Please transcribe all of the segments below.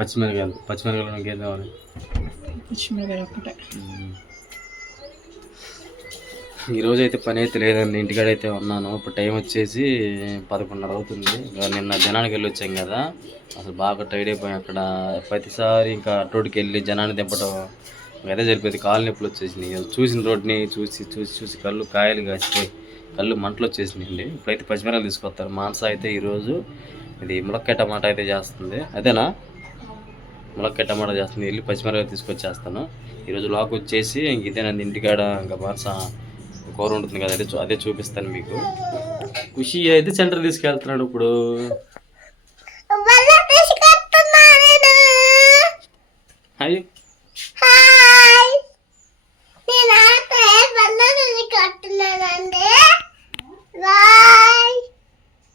పచ్చిమిరకాయలు పచ్చిమిరకాయలు ఇంకేం కావాలి? పచ్చిమిరపకాయ ఒక్కటే. ఈరోజు అయితే పని అయితే లేదండి ఇంటికాడ అయితే ఉన్నాను. ఇప్పుడు టైం వచ్చేసి పదకొండున్నర అవుతుంది. నిన్న జనానికి వెళ్ళి వచ్చాం కదా అసలు బాగా టైడ్ అయిపోయాం అక్కడ. ప్రతిసారి ఇంకా రోడ్డుకి వెళ్ళి జనాన్ని దింపడం అదే సరిపోయింది కాలు నొప్పులు వచ్చేసినాయి. చూసిన రోడ్ని చూసి చూసి చూసి కళ్ళు కాయలు కాసిపోయి కళ్ళు మంటలు వచ్చేసినాయండి. ఇప్పుడైతే పచ్చిమిరకాయలు తీసుకొస్తారు. మాంస అయితే ఈరోజు ఇది ములక్కాయ టమాటా అయితే చేస్తుంది. అదేనా? ములక్కాయ టమాటా చేస్తుంది వెళ్ళి పచ్చిమిరకాయలు తీసుకొచ్చేస్తాను. ఈరోజు లాక్ వచ్చేసి ఇంక ఇదేనండి ఇంటికాడ ఇంకా మాంస కూర ఉంటుంది కదా అదే అదే చూపిస్తాను మీకు. ఖుషి అయితే సెంటర్ తీసుకెళ్తున్నాడు ఇప్పుడు. హాయ్.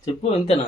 చెప్పు అంతేనా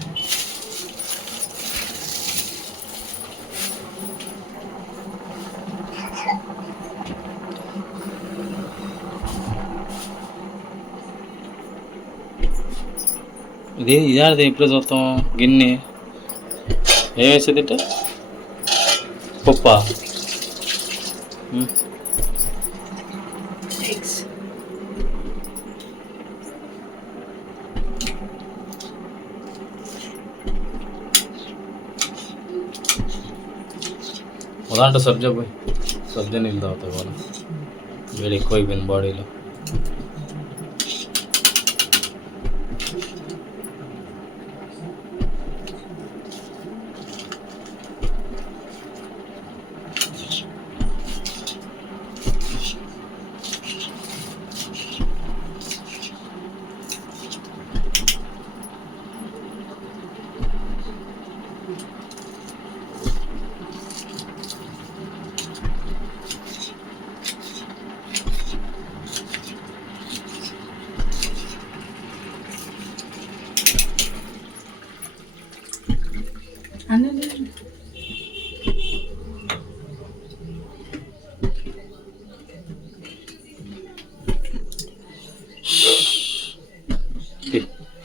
ఇది ఇదాది ఎప్పుడు చూస్తాం. గిన్నె. ఏం వేసేది? పప్పా. ఉదాంట సబ్జా పోయి. సబ్జా నీళ్ళు తాగుతాయి వాళ్ళు వేడి ఎక్కువ అయిపోయింది బాడీలో.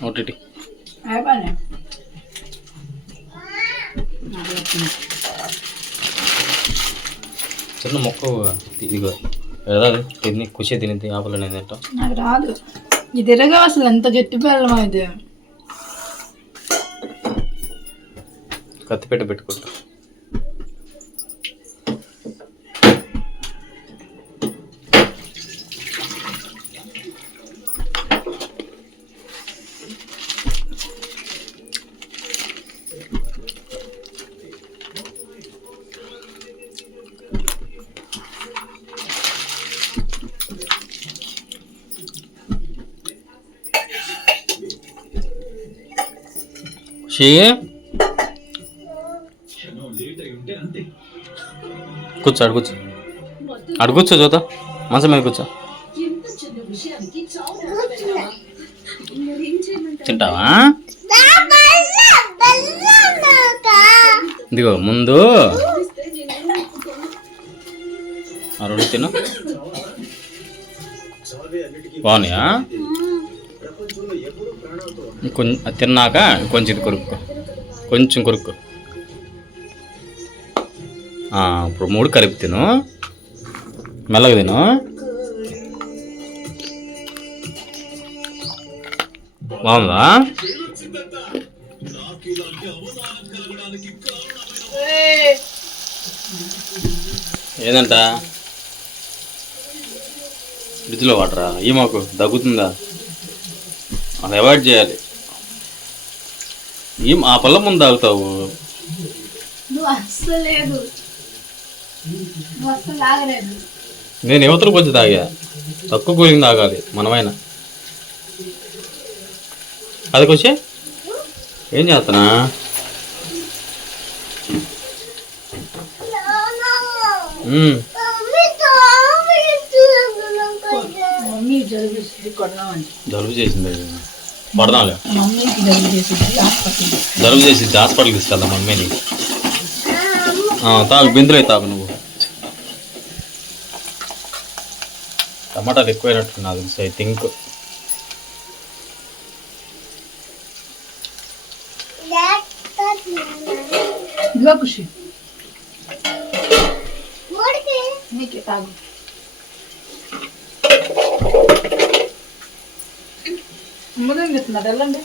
ఒకటి అయిపోయినాయి. చిన్న మొక్క ఇదిగో. ఏదో తిని ఖుషి తిని ఆపలు అనేది ఏంటో నాకు రాదు. ఇది ఎరగా అసలు ఎంత గట్టి బెల్లం ఇది. కత్తిపెట్ట పెట్టుకుంటా ఖుషి కూర్చో అడు కూర్చో. అడు కూర్చో చూద్దాం మంచం మీద కూర్చో. తింటావా? ఇదిగో ముందు. రెండు తిను. బాగున్నాయా? కొంచెం తిన్నాక కొంచెం ఇది కొరుక్కో. కొంచెం కొరుక్కో. ఇప్పుడు మూడు కలిపి తిను. మెల్లగా తిను. బాగుందా? ఏదంట? ఫ్రిడ్జ్లో వాటరా? ఈ మాకు దగ్గుతుందా? అది అవాయిడ్ చేయాలి. ఏం ఆ పళ్ళ ముందు తాగుతావు. నేను యువతలు కొంచెం తాగా. తక్కువ కూలింగ్ తాగాలి మనమైనా. అది వచ్చే. ఏం చేస్తున్నా? జలుబు జలుబు చేసింది. పడదాంలే. జరుగు చేసి హాస్పిటల్కి. తీసుకెళ్దాం మమ్మీని. తాగు బిందులో తాగు నువ్వు. టమాటాలు ఎక్కువైనట్టు నాకు తెలిసి ఐ థింక్. ఖుషి. మూడికి? నీకే తాగు. ముందు చెప్తున్నారు వెళ్ళండి.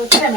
వచ్చా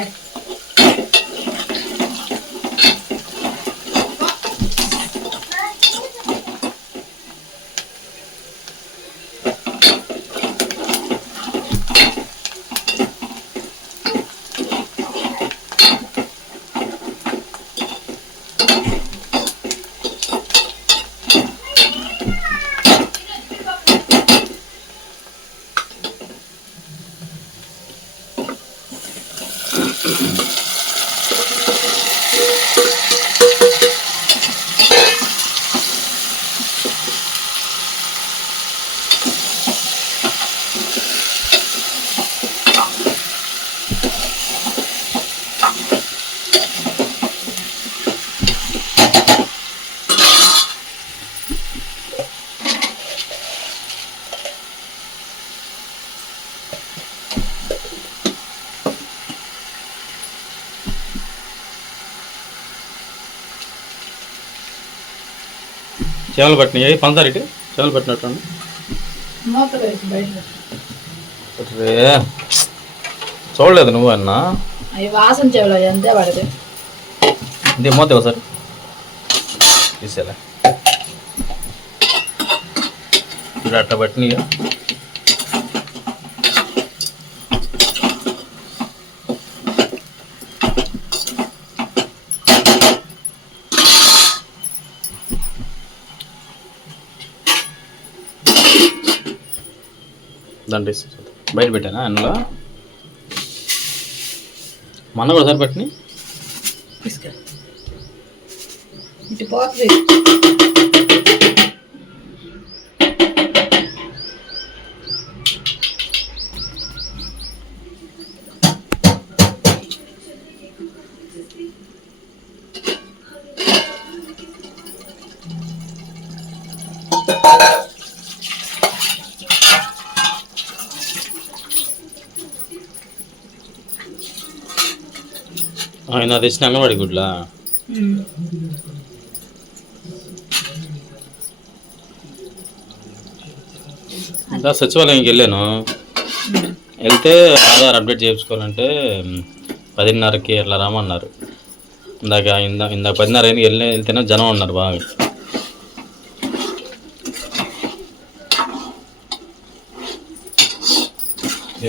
చెమలు పట్టినాయి? పంచదార ఇటు? చెమలు పట్టినట్టు చూడలేదు నువ్వు అన్న? వాసన చెవులు అంతే పడదు. ఇది మూత ఒకసారి? తీసేలా ఇప్పుడు పట్టినాయి? దాంట్లో బయట పెట్టానా అందులో? మొన్న కూడా ఒకసారి పట్టినాయి తీసుకెళ్ళి ఇటు పోతుంది. ఆయన తెచ్చిన అంగన్వాడి గుడ్లా? ఇంకా సచివాలయంకి వెళ్ళాను. వెళ్తే ఆధార్ అప్డేట్ చేయించుకోవాలంటే పదిన్నరకి అట్లా రామన్నారు ఇందాక ఇందా ఇందాక పదిన్నర అయింది వెళ్ళి వెళ్తేనే జనం ఉన్నారు బాగా.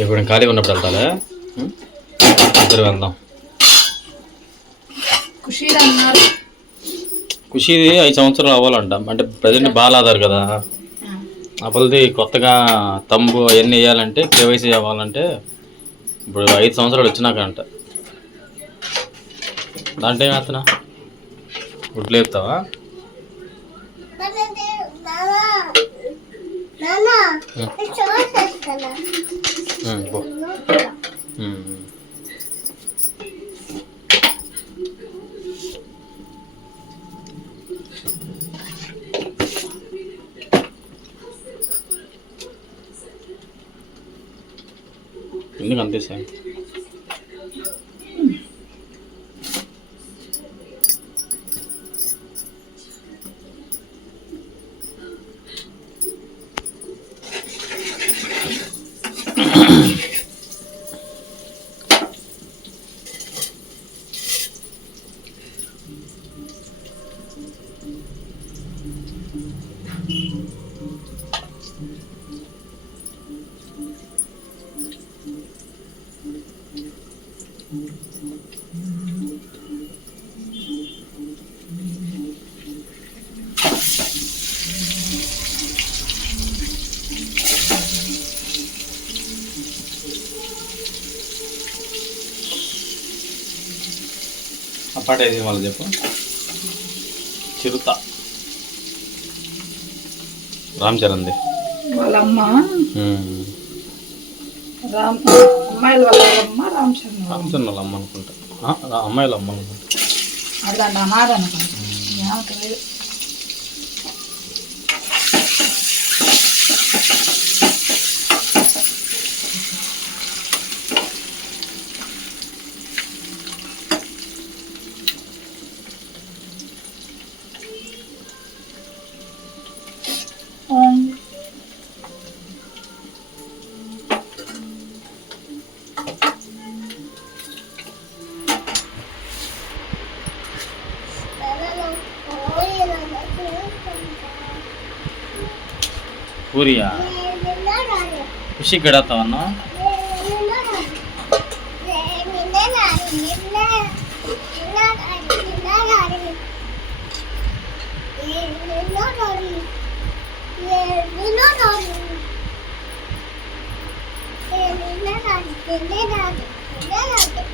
ఇప్పుడు ఖాళీగా ఉన్నప్పుడు వెళ్తాలే? ఇద్దరు వెళ్దాం. ఖుషి అన్నారు ఖుషిది ఐదు సంవత్సరాలు అవ్వాలంట. అంటే ప్రజెంట్ బాగా ఆధార్ కదా అప్పటిది కొత్తగా తంబు అవన్నీ వేయాలంటే కేవైసీ అవ్వాలంటే ఇప్పుడు ఐదు సంవత్సరాలు వచ్చినాక అంట దాంట్లో ఏం వేస్తున్నా గుడ్లు వేస్తావా పో. ఎందుకు అంతే సార్ పాట ఏది వాళ్ళు చెప్పు? చిరుత. రామ్ చరణ్ది వాళ్ళ అమ్మ ఉమ్. రామ్ అమ్మాయిల వాళ్ళ అమ్మ. రామచంద్ర రామచంద్ర వాళ్ళ అమ్మ అనుకుంటా. అమ్మాయిల అమ్మ అనుకుంటా. అట్లాంటి అనాథ అనుకుంటా. ఏమో తెలియదు పూరియా ఖుషి గడతావన్నా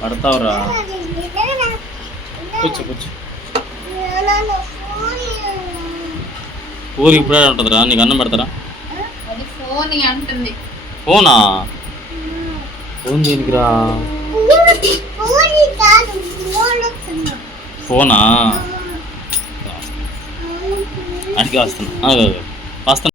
పడతావురా కూర్చో కూర్చో పూరి ఇప్పుడే ఉంటుందిరా నీకు అన్నం పెడతారా ఫోన్ అంటుంది. ఫోనా? ఫోన్ దేనికిరా? ఫోనా? అడిగి వస్తున్నా. వస్తున్నా.